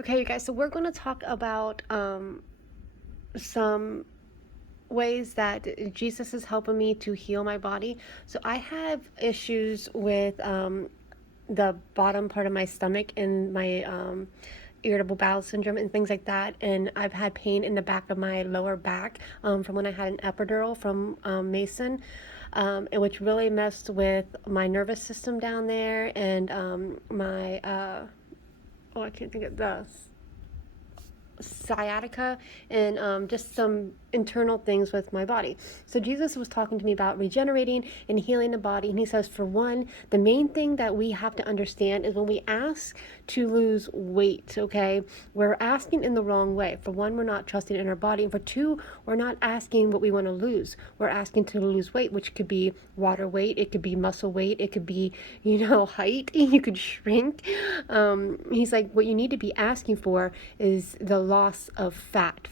Okay, you guys, so we're going to talk about some ways that Jesus is helping me to heal my body. So I have issues with the bottom part of my stomach and my irritable bowel syndrome and things like that. And I've had pain in the back of my lower back from when I had an epidural from Mason. Which really messed with my nervous system down there and my oh, I can't think of the sciatica and just some internal things with my body. So Jesus was talking to me about regenerating and healing the body. And he says, for one, the main thing that we have to understand is when we ask to lose weight, okay, we're asking in the wrong way. For one, we're not trusting in our body. And for two, we're not asking what we want to lose. We're asking to lose weight, which could be water weight, it could be muscle weight, it could be, height, you could shrink. He's like, what you need to be asking for is the loss of fat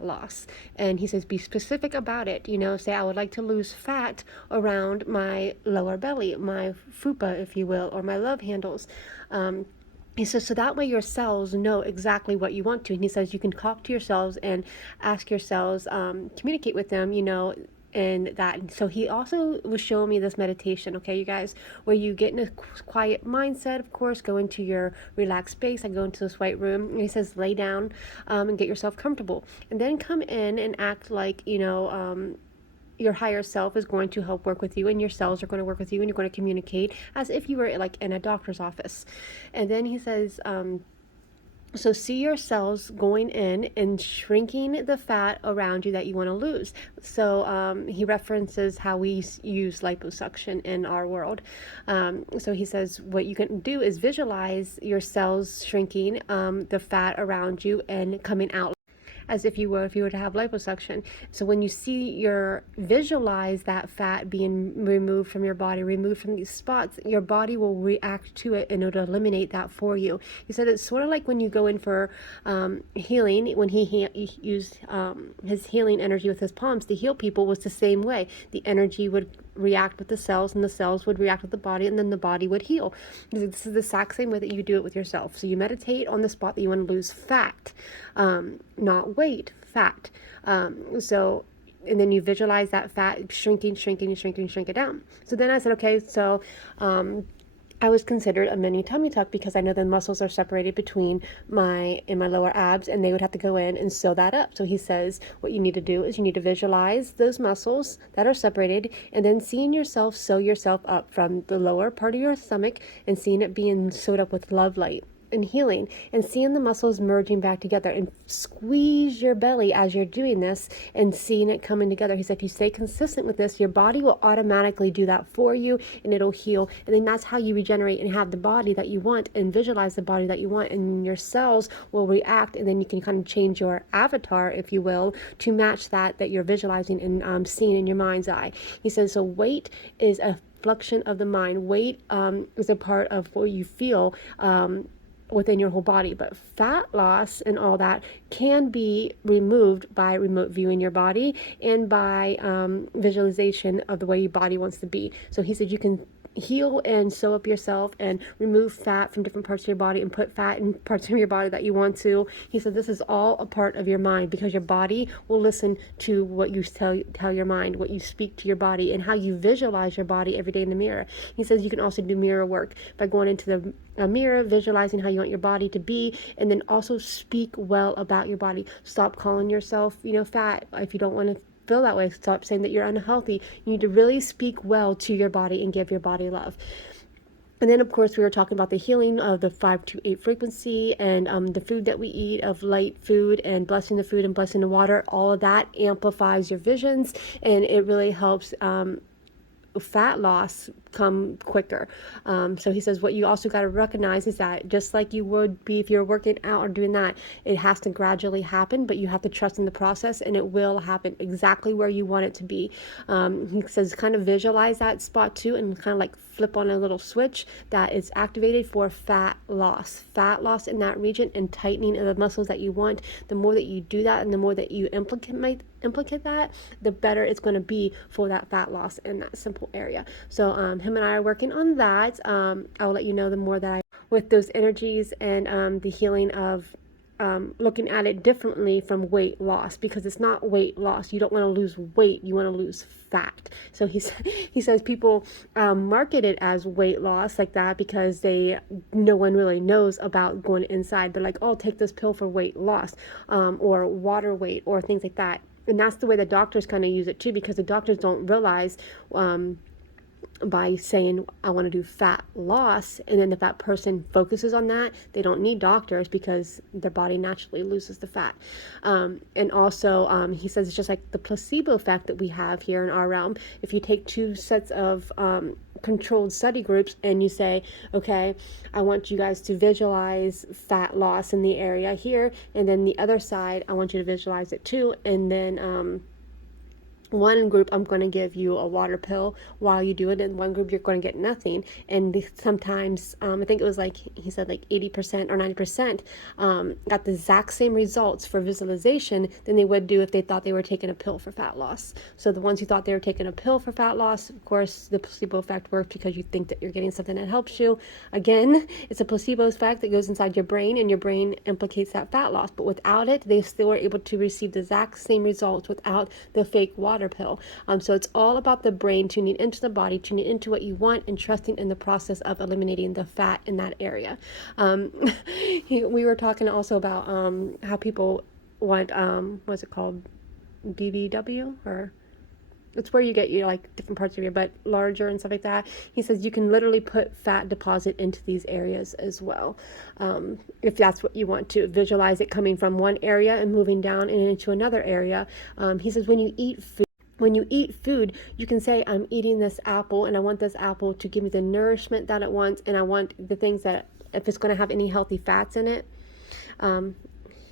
loss. And he says, be specific about it. Say, I would like to lose fat around my lower belly, my fupa, if you will, or my love handles. He says, so that way your cells know exactly what you want to. And he says, you can talk to your cells and ask your cells, communicate with them, and that. And so he also was showing me this meditation, okay, you guys, where you get in a quiet mindset, of course, go into your relaxed space. I go into this white room, and he says, lay down and get yourself comfortable. And then come in and act like, your higher self is going to help work with you and your cells are going to work with you and you're going to communicate as if you were like in a doctor's office. And then he says, so see your cells going in and shrinking the fat around you that you want to lose. So he references how we use liposuction in our world. So he says what you can do is visualize your cells shrinking the fat around you and coming out as if you were to have liposuction. So when you visualize that fat being removed from your body, removed from these spots, your body will react to it and it'll eliminate that for you. He said it's sort of like when you go in for healing, when he used his healing energy with his palms to heal people, was the same way. The energy would react with the cells and the cells would react with the body and then the body would heal. This is the exact same way that you do it with yourself. So you meditate on the spot that you want to lose fat, not weight, fat. So and then you visualize that fat shrinking, shrink it down. So then I said, okay, so I was considered a mini tummy tuck because I know the muscles are separated between my lower abs and they would have to go in and sew that up. So he says what you need to do is you need to visualize those muscles that are separated and then seeing yourself sew yourself up from the lower part of your stomach and seeing it being sewed up with love light and healing and seeing the muscles merging back together and squeeze your belly as you're doing this and seeing it coming together. He said, if you stay consistent with this, your body will automatically do that for you and it'll heal. And then that's how you regenerate and have the body that you want and visualize the body that you want, and your cells will react, and then you can kind of change your avatar, if you will, to match that you're visualizing and seeing in your mind's eye. He says, so weight is a fluxion of the mind. Weight is a part of what you feel within your whole body, but fat loss and all that can be removed by remote viewing your body and by visualization of the way your body wants to be. So he said you can heal and sew up yourself and remove fat from different parts of your body and put fat in parts of your body that you want to. He said this is all a part of your mind because your body will listen to what you tell your mind, what you speak to your body, and how you visualize your body every day in the mirror. He says you can also do mirror work by going into the mirror, visualizing how you want your body to be, and then also speak well about your body. Stop calling yourself, fat if you don't want to feel that way. Stop saying that you're unhealthy. You need to really speak well to your body and give your body love. And then, of course, we were talking about the healing of the 528 frequency and the food that we eat, of light food and blessing the food and blessing the water. All of that amplifies your visions, and it really helps fat loss come quicker. So he says what you also got to recognize is that just like you would be if you're working out or doing that, it has to gradually happen, but you have to trust in the process and it will happen exactly where you want it to be. He says kind of visualize that spot too and kind of like flip on a little switch that is activated for fat loss in that region and tightening of the muscles that you want. The more that you do that and the more that you implicate that, the better it's going to be for that fat loss in that simple area. So him and I are working on that. I'll let you know the more that I with those energies and the healing of looking at it differently from weight loss, because it's not weight loss. You don't want to lose weight, you want to lose fat. So he says people market it as weight loss like that because no one really knows about going inside. They're like, oh, take this pill for weight loss, or water weight, or things like that. And that's the way the doctors kind of use it too, because the doctors don't realize by saying I want to do fat loss, and then if that person focuses on that, they don't need doctors because their body naturally loses the fat. And also he says it's just like the placebo effect that we have here in our realm. If you take two sets of controlled study groups and you say, okay, I want you guys to visualize fat loss in the area here, and then the other side I want you to visualize it too, and then one group I'm going to give you a water pill while you do it, and one group you're going to get nothing. And sometimes I think it was like he said like 80% or 90% got the exact same results for visualization than they would do if they thought they were taking a pill for fat loss. So the ones who thought they were taking a pill for fat loss, of course the placebo effect works because you think that you're getting something that helps you. Again, it's a placebo effect that goes inside your brain, and your brain implicates that fat loss, but without it they still were able to receive the exact same results without the fake water pill. So it's all about the brain tuning into the body, tuning into what you want, and trusting in the process of eliminating the fat in that area. We were talking also about how people want what's it called, BBW, or it's where you get like different parts of your butt larger and stuff like that. He says you can literally put fat deposit into these areas as well, if that's what you want to visualize it coming from one area and moving down and into another area. He says when you eat food, you can say, I'm eating this apple and I want this apple to give me the nourishment that it wants, and I want the things that, if it's going to have any healthy fats in it.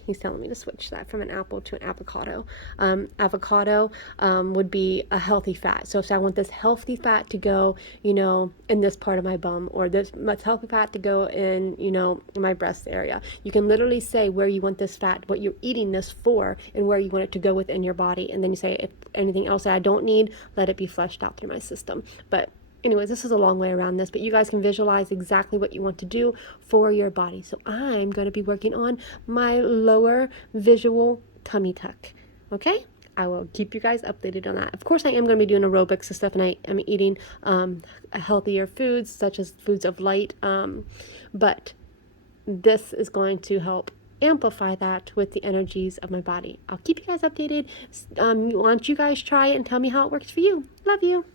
He's telling me to switch that from an apple to an avocado. Avocado would be a healthy fat. So if I want this healthy fat to go, in this part of my bum, or this much healthy fat to go in, my breast area, you can literally say where you want this fat, what you're eating this for, and where you want it to go within your body. And then you say, if anything else that I don't need, let it be flushed out through my system. But anyways, this is a long way around this, but you guys can visualize exactly what you want to do for your body. So I'm going to be working on my lower visual tummy tuck. Okay? I will keep you guys updated on that. Of course, I am going to be doing aerobics and stuff, and I am eating healthier foods, such as foods of light. But this is going to help amplify that with the energies of my body. I'll keep you guys updated. Why don't you guys try it and tell me how it works for you. Love you.